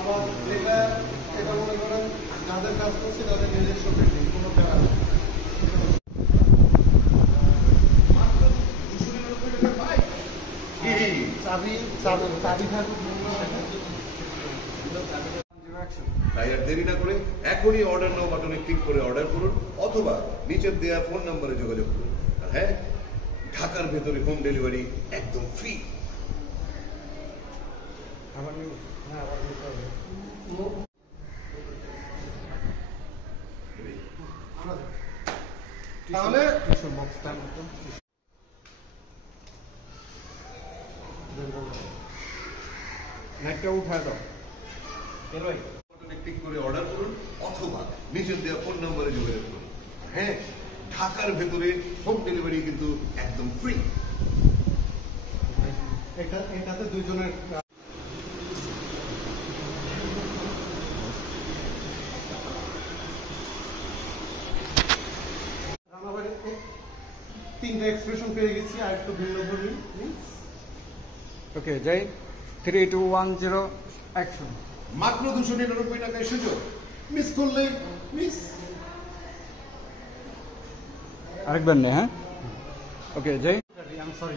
আবার এটা মনে করেন যাদের কাজ করছে তাদের নিজস্ব বিল্ডিং কোনো টাকা নেই। তাই আর দেরি না করে এখনই অর্ডার নাও বাটনে ক্লিক করে অর্ডার করুন অথবা নিচের দেওয়া ফোন নম্বরে যোগাযোগ করুন। আর হ্যাঁ, ঢাকার ভেতরে হোম ডেলিভারি একদম ফ্রি। তাহলে নেটটা উঠায় দাও। বাটনে ক্লিক করে অর্ডার করুন অথবা নিচের দেওয়া ফোন নম্বরে যোগাযোগ করুন। হ্যাঁ, ঢাকার ভেতরে হোম ডেলিভারি কিন্তু একদম ফ্রি। এটাতে দুইজনের তিনটা এক্সপ্রেশন পেয়ে গেছি, আর একটু ভিন্ন বলি। ওকে যাই, 3, 2, 1, 0 অ্যাকশন। মাত্র 299 টাকায় সুযোগ, মিস করলে মিস। আরেকবার নে, হ্যাঁ ওকে যাই। I'm sorry.